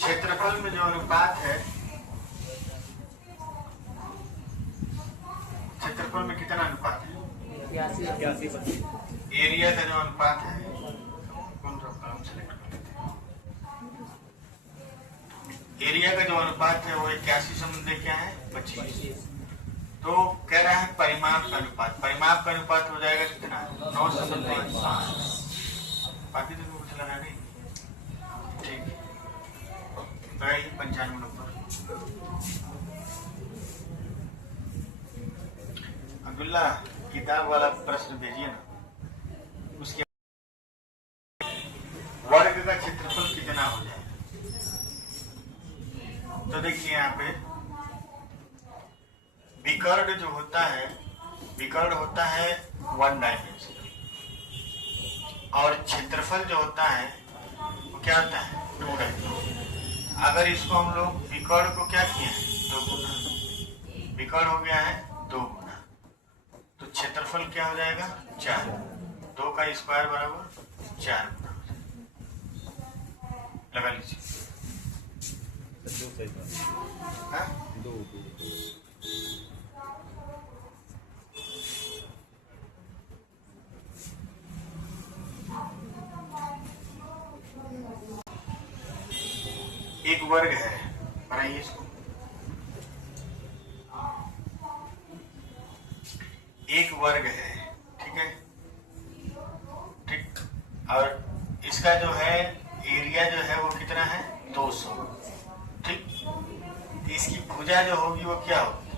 क्षेत्रफल में जो अनुपात है, क्षेत्रफल में कितना अनुपात है? 81%। एरिया का जो अनुपात है, कौन सा काम सेलेक्ट कर लेते हैं? एरिया का जो अनुपात है वो 81 क्या है? 25। तो कह रहा है परिमाप का अनुपात। परिमाप का अनुपात हो जाएगा कितना? 9/5। बाकी तो कुछ लगा नहीं। ठीक है, 95 नंबर। अब्दुल्ला किताब वाला प्रश्न भेजिए ना। उसके वर्ग का क्षेत्रफल कितना हो जाएगा? तो देखिए यहाँ पे विकर्ण जो होता है, विकर्ण होता है 1 डायमेंशनल, और क्षेत्रफल जो होता है वो क्या होता है? 2 डायमेंशनल। अगर इसको हम लोग विकर्ण को क्या किए हैं? 2 गुना। विकर्ण हो गया है 2 गुना, तो क्षेत्रफल क्या हो जाएगा? 4। 2 का स्क्वायर बराबर 4 गुना। लगा लीजिए। हाँ? 2 एक वर्ग है, बनाइए इसको। एक वर्ग है, ठीक है, ठीक। और इसका जो है एरिया जो है वो कितना है? 200, ठीक। तो इसकी भुजा जो होगी वो क्या होगी?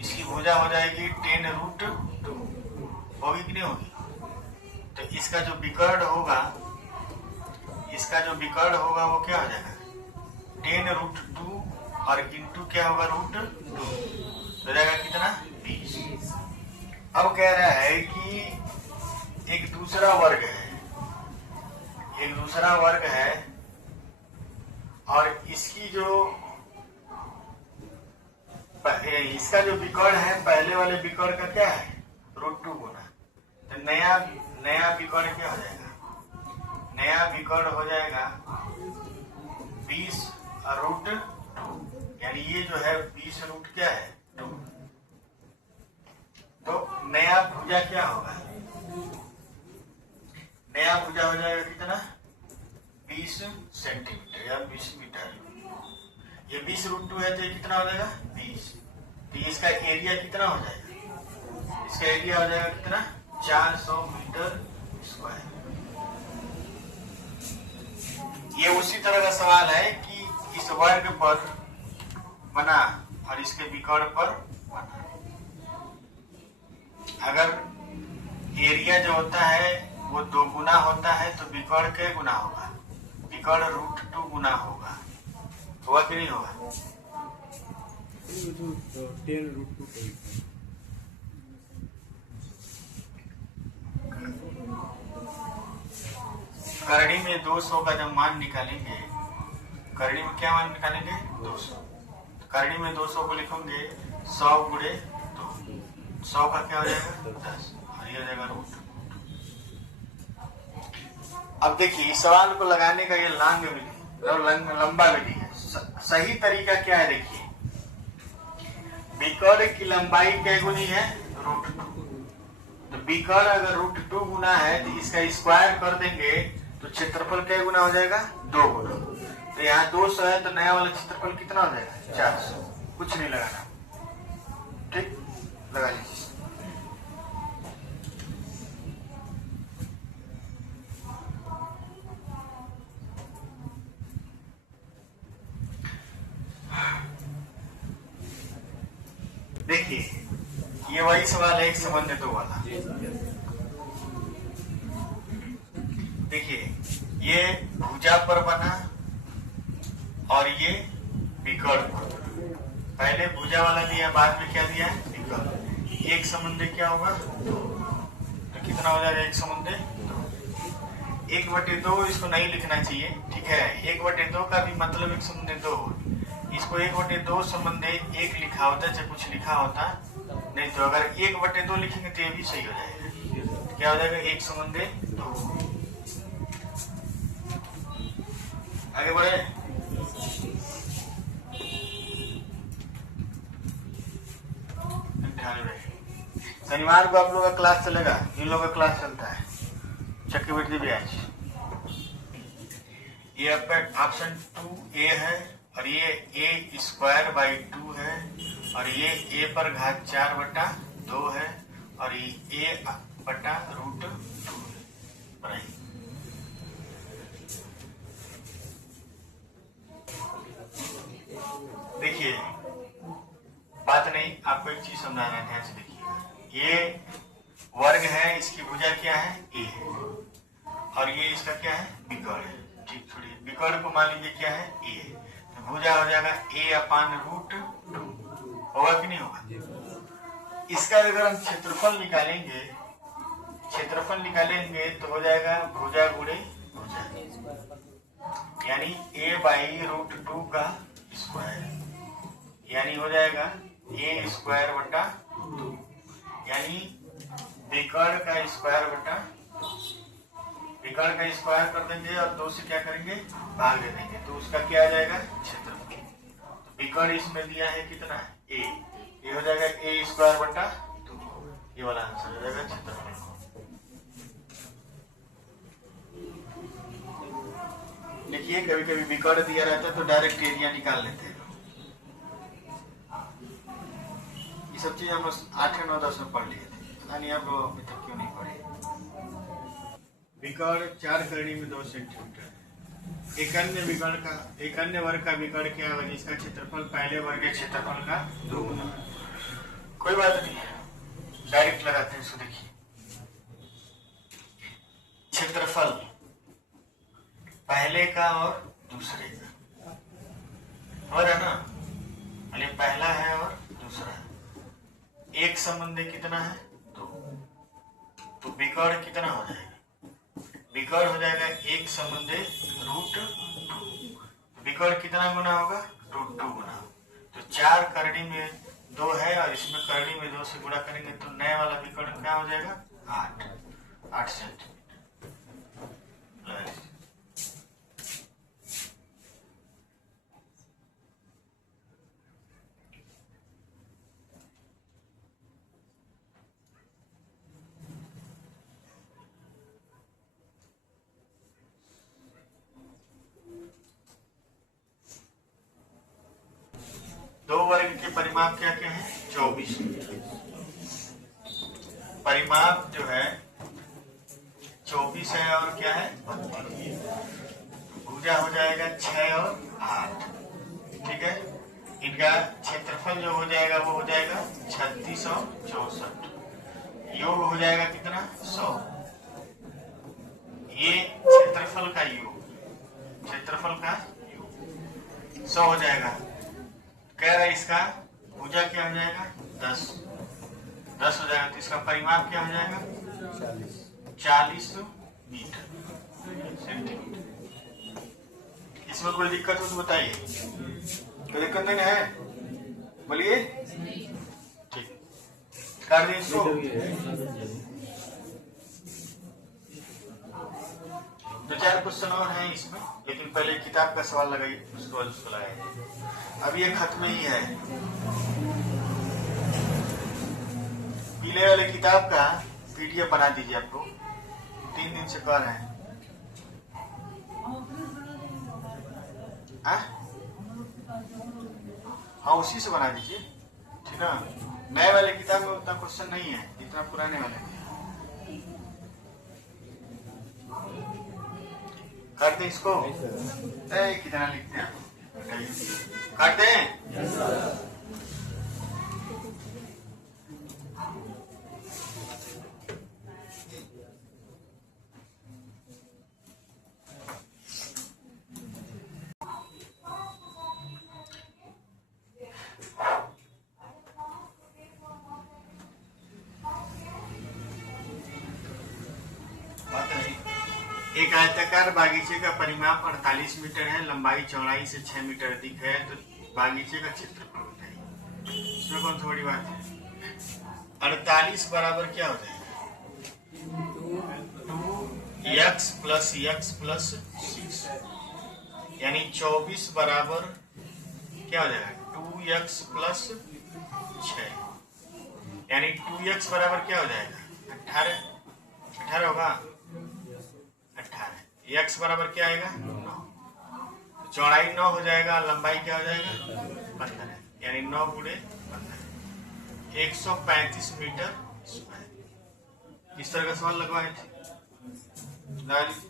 इसकी भुजा हो जाएगी 10√2, होगी कि नहीं होगी? तो इसका जो विकर्ण होगा, इसका जो विकर्ण होगा वो क्या हो जाएगा? 10√2 और इंटू क्या होगा? √2, हो जाएगा कितना? 20। अब कह रहा है कि एक दूसरा वर्ग है, एक दूसरा वर्ग है, और इसकी जो इसका जो विकर्ण है पहले वाले विकर्ण का क्या है? √2 गुना। तो नया विकर्ण क्या हो जाएगा? नया विकर्ण हो जाएगा 20 √2, यानी ये जो है 20 रूट क्या है? 2। तो नया भुजा क्या होगा? नया भुजा हो जाएगा कितना? 20 सेंटीमीटर या 20 मीटर। ये 20√2 है तो ये कितना हो जाएगा? 20। तो इसका एरिया कितना हो जाएगा? इसका एरिया हो जाएगा कितना? 400 मीटर स्क्वायर। ये उसी तरह का सवाल है कि इस वर्ग पर बना और इसके विकर्ण पर बना। अगर एरिया जो होता है वो 2 गुना होता है तो विकर्ण के गुना होगा? विकर्ण √2 गुना होगा। होगा कि नहीं होगा? 10√2। करणी में 200 का जब मान निकालेंगे, करणी में क्या मान निकालेंगे? 200। करणी में 200 को लिखोगे 100 गुणे 2, 100 का क्या हो जाएगा? 10, और ये हो जाएगा √2। अब देखिए इस सवाल को लगाने का ये लांग विधि और लंबा विधि है। सही तरीका क्या है? देखिए विकर्ण की लंबाई क्या गुनी है? √2। तो विकर्ण अगर √2 गुना है तो इसका स्क्वायर कर देंगे तो क्षेत्रफल क्या गुना हो जाएगा? 2 गुना। तो यहाँ 200 है तो नया वाला क्षेत्रफल कितना हो जाएगा? 400। कुछ नहीं लगाना, ठीक। लगा लीजिए। देखिए ये वही सवाल है 1/2 वाला। देखिए ये भुजा पर बना और ये विकर्ण पर। पहले भुजा वाला दिया, बाद में क्या दिया? विकर्ण। 1/2 क्या होगा? 2। तो कितना हो जाएगा? 1/2। 1/2 इसको नहीं लिखना चाहिए, ठीक है। 1/2 का भी मतलब 1/2 हो। इसको 1/2 संबंधे 1 लिखा होता, चाहे कुछ लिखा होता नहीं। तो अगर 1/2 लिखेंगे तो ये भी सही हो जाएगा। क्या हो जाएगा? 1/2। आगे बढ़े। शनिवार को आप लोग का क्लास चलेगा, इन लोगों का क्लास चलता है चक्रवृद्धि ब्याज। ये आपका ऑप्शन 2A है और ये a² 2 है और ये a पर घात 4/2 है और ये a/√2 है। देखिए बात नहीं, आपको एक चीज समझाना है, ध्यान से देखिएगा। ये वर्ग है, इसकी भुजा क्या है a है और ये इसका क्या है विकर्ण है। ठीक, छोड़िए विकर्ण को मान लीजिए क्या है a है, तो भुजा हो जाएगा a/√2। होगा कि नहीं होगा? इसका अगर हम क्षेत्रफल निकालेंगे तो हो जाएगा भुजा गुणे भुजा, यानी a/√2 का स्क्वायर, यानी हो जाएगा a²/2, यानी विकर्ण का स्क्वायर कर देंगे और 2 से क्या करेंगे भाग दे देंगे, तो उसका क्या आ जाएगा क्षेत्रफल। तो विकर्ण इसमें दिया है कितना है a, ये हो जाएगा a²/2, ये वाला आंसर हो जाएगा क्षेत्रफल। देखिए कभी कभी विकर्ण दिया रहता है तो डायरेक्ट एरिया निकाल लेते हैं। ये सब चीज हम 8, 9, 10 में पढ़ लिए थे, पता नहीं आप अभी तक क्यों नहीं पढ़े। विकर्ण 4 करनी में 2 सेंटीमीटर है। एक अन्य वर्ग का विकर्ण क्या होगा जिसका क्षेत्रफल पहले वर्ग के क्षेत्रफल का 2 गुना। कोई बात नहीं है, डायरेक्ट लगाते हैं इसको। देखिए क्षेत्रफल पहले का और दूसरे का हो रहा है ना, पहला है और दूसरा है, एक संबंध कितना है 2, तो विकर्ण कितना हो जाएगा, विकर्ण हो जाएगा एक संबंध √2। विकर्ण कितना गुना होगा √2 गुना, तो 4 करनी में 2 है और इसमें करनी में 2 से गुणा करेंगे तो नया वाला विकर्ण क्या हो जाएगा 8 सेंटीमीटर। दो वर्ग के परिमाप क्या क्या है 24। परिमाप जो है 24 है और क्या है 32। भुजा हो जाएगा 6 और 8। ठीक है, इनका क्षेत्रफल जो हो जाएगा वो हो जाएगा 36 और 64। योग हो जाएगा कितना 100। ये क्षेत्रफल का योग 100 हो जाएगा। कह रहा है इसका भुजा क्या हो जाएगा 10 हो जाएगा, तो इसका परिमाप क्या हो जाएगा 40 सेंटीमीटर। इसमें कोई दिक्कत हो तो बताइए, कोई दिक्कत नहीं है, बोलिए। ठीक, कर दें इसको। 2-4 क्वेश्चन और हैं इसमें, लेकिन पहले किताब का सवाल लगाइए, उसको लगाइए। अब ये खत्म ही है। पीले वाले किताब का PDF बना दीजिए, आपको 3 दिन से कह रहे हैं। हाँ उसी से बना दीजिए, ठीक है। नए वाले किताब में उतना क्वेश्चन नहीं है जितना पुराने वाले में। कर दे इसको। कितना लिखते हैं करते हैं। एक आयताकार बागीचे का परिमाप 48 मीटर है, लंबाई चौड़ाई से 6 मीटर अधिक है, तो बागीचे का क्षेत्रफल बताइए। इसमें कौन थोड़ी बात है। 48 बराबर क्या हो जाएगा 2x + x + 6। यानी 24 बराबर क्या हो जाएगा 2x प्लस 6, यानी 2x बराबर क्या हो जाएगा 18 होगा 18, x बराबर क्या आएगा 9, चौड़ाई 9 हो जाएगा, लंबाई क्या हो जाएगा 15, यानी 9 गुणे 15 135 मीटर स्क्वायर। इस तरह का सवाल लगवाए थे,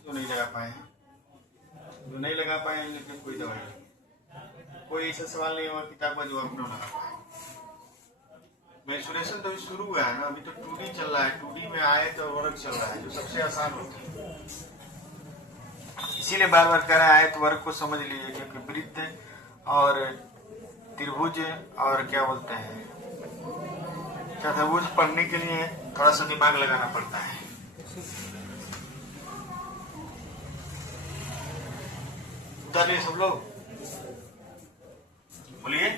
तो नहीं लगा पाए, जो नहीं लगा पाए लेकिन कोई दवाई नहीं, कोई ऐसा सवाल नहीं हुआ किताब का जवाब न लगा पाए। मेंसुरेशन तो अभी शुरू हुआ है ना, अभी तो 2D चल रहा है, 2D में आए तो वर्ग चल रहा है जो सबसे आसान होता है, इसीलिए बार बार कह रहा है तो वर्ग को समझ लीजिए, क्योंकि वृत्त और त्रिभुज और क्या बोलते हैं चतुर्भुज पढ़ने के लिए थोड़ा सा दिमाग लगाना पड़ता है। उतारिए सब लोग, बोलिए।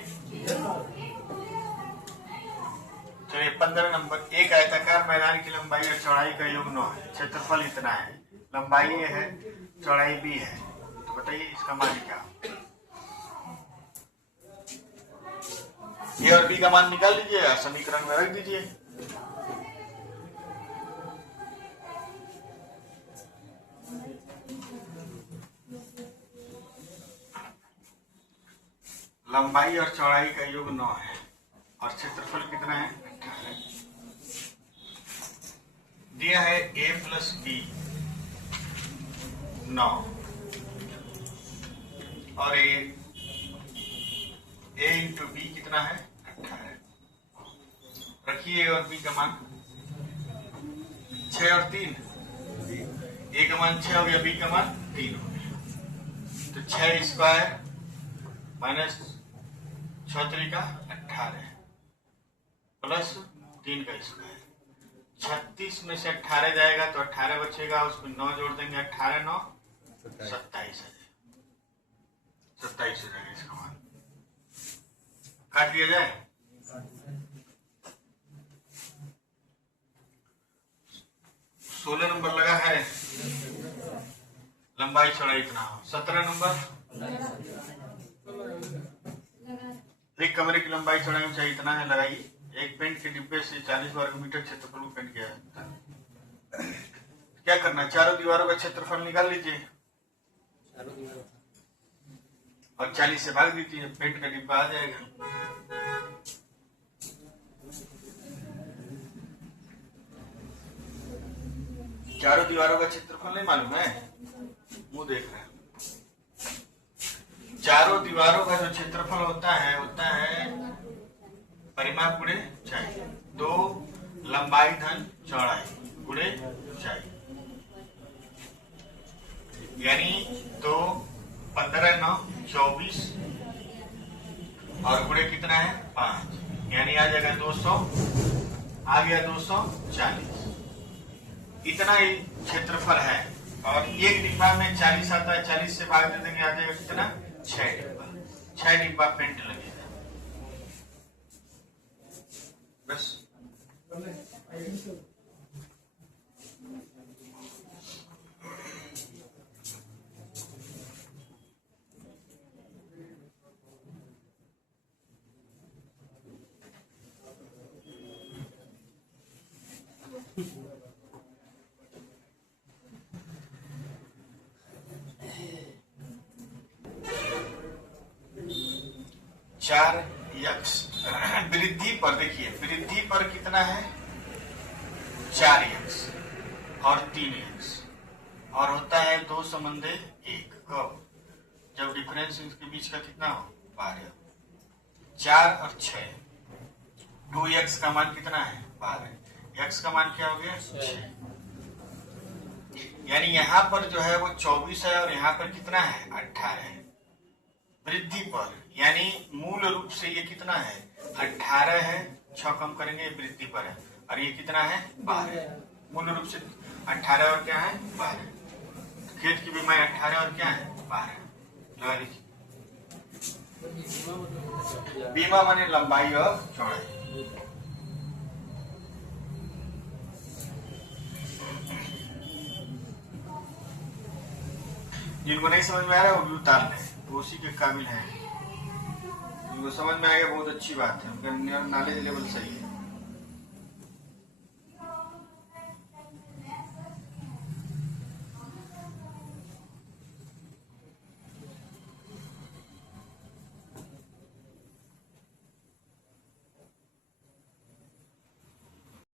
चलिए 15 नंबर, एक आयताकार मैदान की लंबाई और चौड़ाई का योग 9 है, क्षेत्रफल इतना है, लंबाई ये है, चौड़ाई भी है, तो बताइए इसका मान क्या? ए और बी का मान निकाल लीजिए और समीकरण में रख दीजिए। लंबाई और चौड़ाई का योग 9 है और क्षेत्रफल कितना है 18। दिया है a प्लस बी 9 और a इंटू बी कितना है 18। रखिए और बी का मान 6 और 3, a का मान 6 हो गया, बी का मान 3 हो गया, तो 6 स्क्वायर माइनस 6 का 18 प्लस 3 का स्क्वायर, 36 में से 18 जाएगा तो 18 बचेगा, उसमें 9 जोड़ देंगे, 18 9 27 हो जाएगा इसका मान। काट लिया जाए। 16 नंबर लगा है, लंबाई चौड़ाई इतना हो। 17 नंबर, एक कमरे की लंबाई चौड़ाई ऊंचाई इतना है, लगाइए। एक पेंट के डिब्बे से 40 वर्ग मीटर क्षेत्रफल को पेंट किया जाता है। क्या करना है, चारों दीवारों का क्षेत्रफल निकाल लीजिए और 40 से भाग दीजिए, पेंट का डिब्बा आ जाएगा। चारों दीवारों का क्षेत्रफल नहीं मालूम है, मुंह देख रहे हैं। चारों दीवारों का जो क्षेत्रफल होता है परिमाप गुणे ऊंचाई, 2 लंबाई धन चौड़ाई गुणे ऊंचाई, यानी 2 15 9 24 और गुणे कितना है 5, यानी आ जाएगा 200, आ गया 240। इतना ही क्षेत्रफल है और एक डिब्बा में 40 आता है, 40 से भाग दे देंगे, आ जाएगा कितना 6 डिब्बा पेंट लगेगा बस। चार यक्स वृद्धि पर, देखिए वृद्धि पर कितना है 4 यक्स और 3 यक्स, और होता है 2 संबंधे 1, कब जब डिफरेंस इसके बीच का कितना हो 12, 4 और 6, 2x का मान कितना है 12, x का मान क्या हो गया 6, यानी यहाँ पर जो है वो 24 है और यहाँ पर कितना है 18 है। वृद्धि पर यानी मूल रूप से ये कितना है 18 है, 6 कम करेंगे वृद्धि पर है, और ये कितना है 12, मूल रूप से 18 और क्या है 12, खेत की बीमारी 18 और क्या है 12 लगा लीजिए। बीमा माने लंबाई और चौड़ाई। जिनको नहीं समझ में आ रहा है वो भी उतार लें, वो उसी के काबिल हैं। जिनको समझ में आ गया बहुत अच्छी बात है, उनका नॉलेज लेवल सही है।